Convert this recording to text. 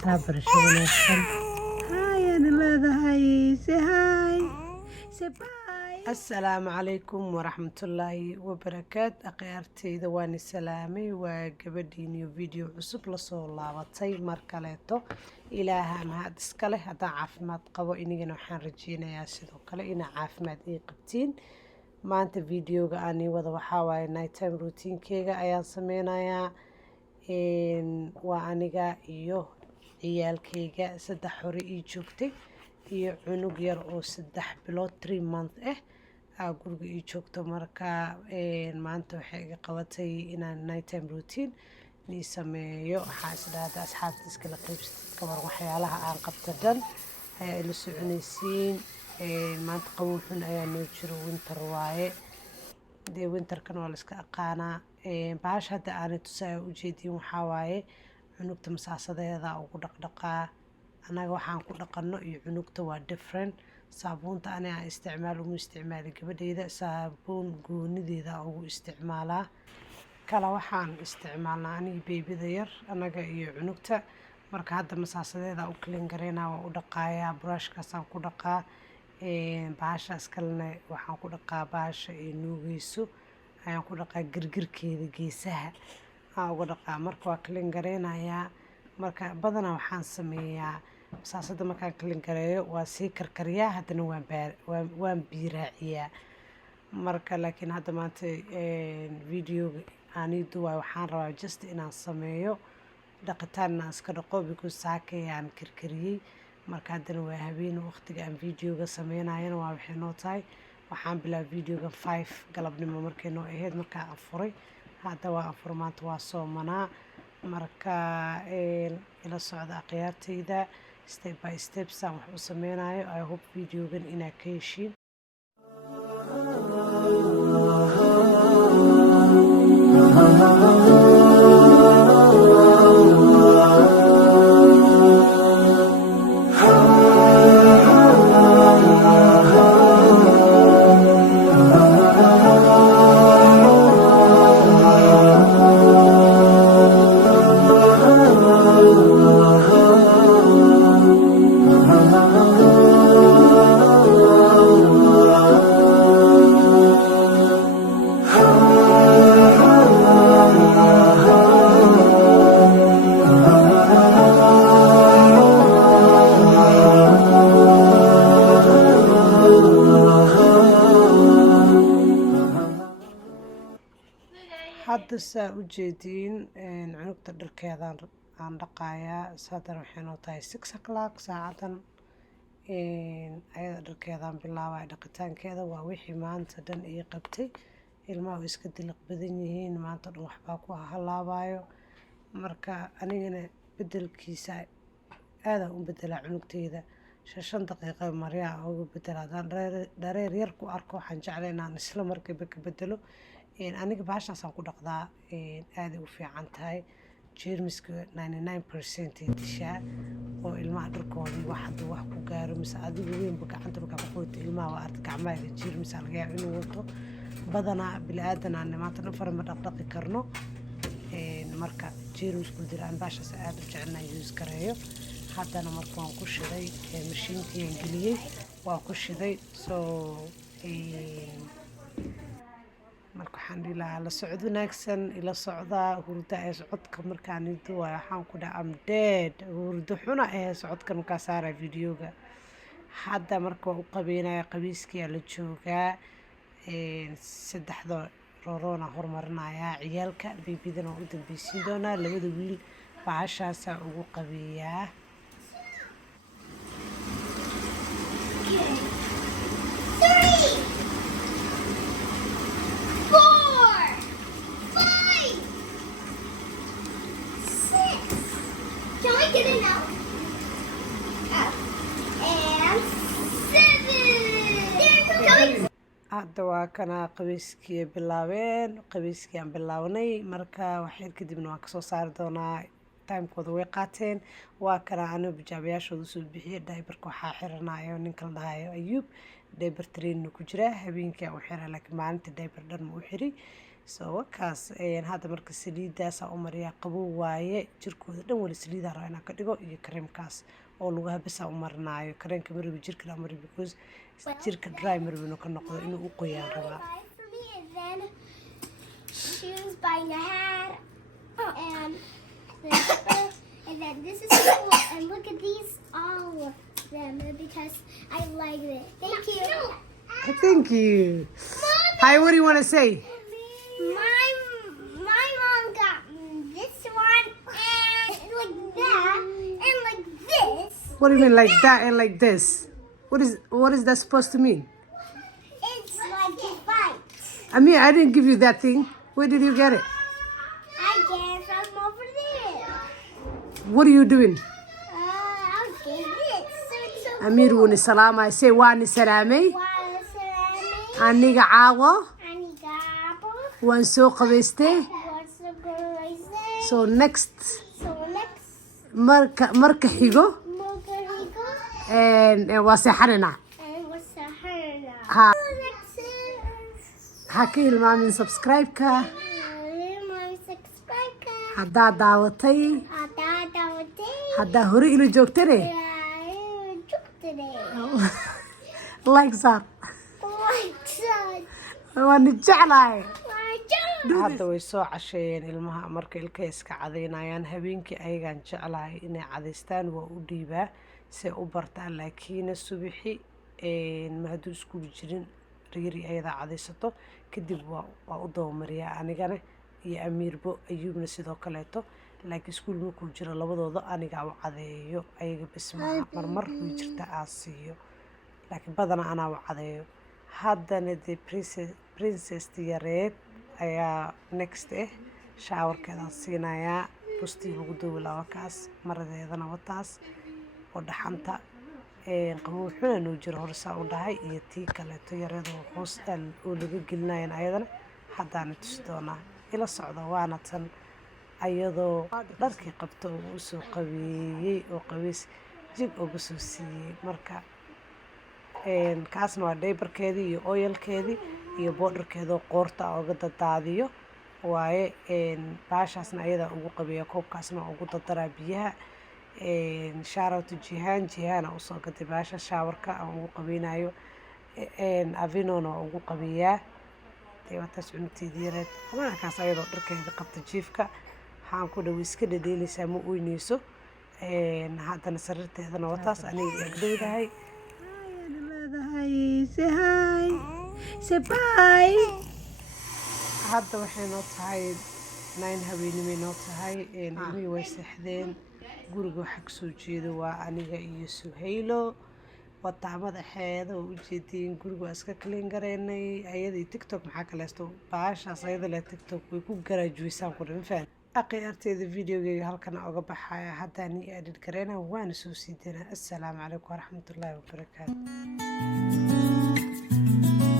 Tabarasho wanaagsan. Hi aan leedahay. Say hi. Say bye. Assalaamu calaykum waraxmatullaahi wabarakaat. Akhyaarteyda waan salaamay. Waa gabadhiin video cusub la soo laabatay mar kaleeto. Ilaaha mahad iska leh haddaan caafimaad qabo inagana waxaan rajeynayaa sidoo kale inaa caafimaad ii qabtiin. Maanta videoga aan wada waxaa waaye nighttime routine-keyga ayaan sameynayaa. Waa aniga iyo ciyaalkeyga saddex hore ii joogtay iyo cunug yar oo 3 bilood 3 month guriga ii joogto marka maanta waxay iga qabatay inaan nighttime routine ni sameeyo. Waxaa isdhaahda asxaabta iskala qaybsatid kabar waxyaalaha aan qabta dhan ayaa ila soconaysiin. maanta qabow xun ayaa noo jiro winter waaye dee winterkan waa la iska aqaanaa. bahasha hadda aanay tusaya ujeediin waxaa waaye cunugta masaasadeeda ugu dhaqdhaqaa. anaga waxaan ku dhaqano iyo cunugta waa different. saabuunta aniga aan isticmaal ugu isticmaali gabadheyda saabuun goonideeda ugu isticmaalaa. kala waxaan isticmaalnaa aniga beebida yar anaga iyo cunugta. marka hadda masaasadeeda u clean gareynaa waa u dhaqaayaa brushkaasaan ku dhaqaa. bahashaas kalena waxaan ku dhaqaa bahasha nuugeyso ayaan ku dhaqaa girgirkeeda geesaha aan uga dhaqaa. marka waa clean gareynayaa. marka badanaa waxaan sameeyaa masaasada markaan clean gareeyo waa sii karkariyaa haddana waan biiraaciyaa. marka laakiin hadda maanta videoga aanii duwaa waxaan rabaa just inaan sameeyo dhaqitaan inaan iska dhaqo because saakayaan karkariyey. marka haddana waa habeen waqtiga aan videoga sameynayana waa waxay noo tahay waxaan bilaabay videoga 5 galabnimo markay noo ahayd markaa afuray. hadda waa afur maanta waa soomanaa. marka ila socda akhyaarteyda step by step saan wax u sameynayo. I hope videogan inaa ka heshiin. hadda saa u jeediin cunugta dharkeedaan aan dhaqaayaa. saadan waxay noo tahay 6 o'clock saacadan. ayada dharkeedaan bilaabay dhaqitaankeeda waa wixii maanta dhan ii qabtay. ilmaha way iska diliq badan yihiin maanta dhan waxbaa ku halaabayo. marka anigana bedelkiisa aadaan u bedelaa cunugteyda 5 daqiiqo maryaa ugu bedelaa. haddaan dhareer yar ku arko waxaan jeclay inaan isla markiiba ka bedelo. aniga bahashaasaan ku dhaqdaa. aaday u fiican tahay jeermiska 99% dishaa oo ilmaha dharkoodii wax hadduu wax ku gaaro mise adigu weynba gacanta markaa ku qoyto ilmaha waa arta gacmahaaga jeermisaa laga yaaba inuu wato. badanaa bili-aadan aan maanta dhan fara ma dhaqdhaqi karno. marka jeermisku dira aan bahashaas aad u jecelnaa use gareeyo. haddana marka waan ku shiday mashiinkiyaan geliyey waa ku shiday. marka waxaan dhihi lahaa la socod wanaagsan ila socdaa. hurda ee socodka markaan duwaa waxaan ku dhaha amdeed hurdo xuna ee socodka markaa saaraa videoga. hadda marka waa u qabeynaya qabiiskiyaa la joogaa. saddexda rooroona hormarinayaa ciyaalka beebidana waa u dambeysiin doonaa. labada wiil bahashaasaa ugu qabeeyaa. Can we get it now? And 7. hadda waa kana qabiiskii bilaabeen. qabiiskiyaan bilaawnay marka waxyar kadibna waan kasoo saari doonaa. timekooda way qaateen. waa kana anuu bijaabayaashooda soo bixiye. daybarka waxaa xiranayo ninka la dhahayo Ayuub. daybar train ku jira habeenkii aan u xiraa laakiin maalinta daybar dhan ma u xiri. soo wakaas hadda marka saliidaasa u mariyaa qabow waaye jirkooda dhan wali saliidaa rabaa inaan ka dhigo iyo kareemkaas oo lugaha bisaa u marinaayo kareenka maribi jirka la maribi because jirka dry maribi inuu ka noqdo inuu u qoyaan rabaa. For me, and then shoes, buying a hat, and and then this is cool. And look at these, all of them, because I like it. Thank you. Thank you. Hi, what do you want to say? My mom got this one and like that and like this. What do you mean like that and like this? What is that supposed to mean? It's like a fight. I mean, I didn't give you that thing. Where did you get it? I get it from over there. What are you doing? I'll get it. So it's so Amir wuni salaamay. Say waani salaamay. Aniga caawo waan soo qabaystay. So next marka xigo waa seexanaynaa. Ha ka hilmaamin subscribe-ka haddaa daawatay haddaa hore ila joogtane like saar waan jeclahay. Hadda way soo casheeyeen ilmaha marka ilkaha iska cadaynayaan habeenkii ayagaan jeclahay inay cadaystaan waa u dhiibaa si u bartaan laakiin subaxi ma hadduu iskuul jirin riiri ayadaa cadaysato kadib waa u dabamariyaa anigana iyo Amiirbo Ayuubna sidoo kaleeto laakiin iskuul markuu jiro labadooda anigaa u cadeeyo ayaga bas maaha marmar way jirta aan siiyo laakiin badanaa anaa u cadeeyo. haddana dee princess yareed ayaa next shaawarkeedaan siinayaa bustii lagu duulaa wakaas maradeedana wataas oo dhaxanta qabow xuna noo jiro horsaa u dhahay iyo tii kaleeto yareed oo hoos oo laga gelinayan ayadana haddaan tusi doonaa ila socdo waana tan ayadoo dharkii qabto oo u soo qabeeyey oo qabeys jig uga soo siiyey marka kaasna waa dhaybarkeedii iyo oyalkeedii iyo boodharkeedoo qoorta uga dadaadiyo waaye baashaasna ayadaa ugu qabeeya koobkaasna waa ugu dadaraa biyaha. shaarowta jihaana usoo gaday baasha shaawarka aan ugu qabeynayo avinona waa ugu qabeeyaa dee wataas cunugteedii yareed habeenkaas ayadoo dharkeeda qabta jiifka waxaan ku dhow iska dhadheelaysaa ma oyneyso haddana sariirteedana wataas aniga agdhowdahay. Say hi. Say bye. Hadda waxay noo tahay 9 habeenimo noo tahay ilmihii way seexdeen guriga waxa ka soo jeedo waa aniga iyo Suhaylo wataa madaxeeda oo u jeedin guriga iska clean gareynay ayadii TikTok maxaa kaleesto baashaas ayada le TikTok way ku garaajuysaan ku dhinfaan aqeerteeda videogeyga halkan uga baxaya haddaan edit gareynaa waana soo siideena. Assalaamu calaykum waraxmatullaahi wabarakaatuh.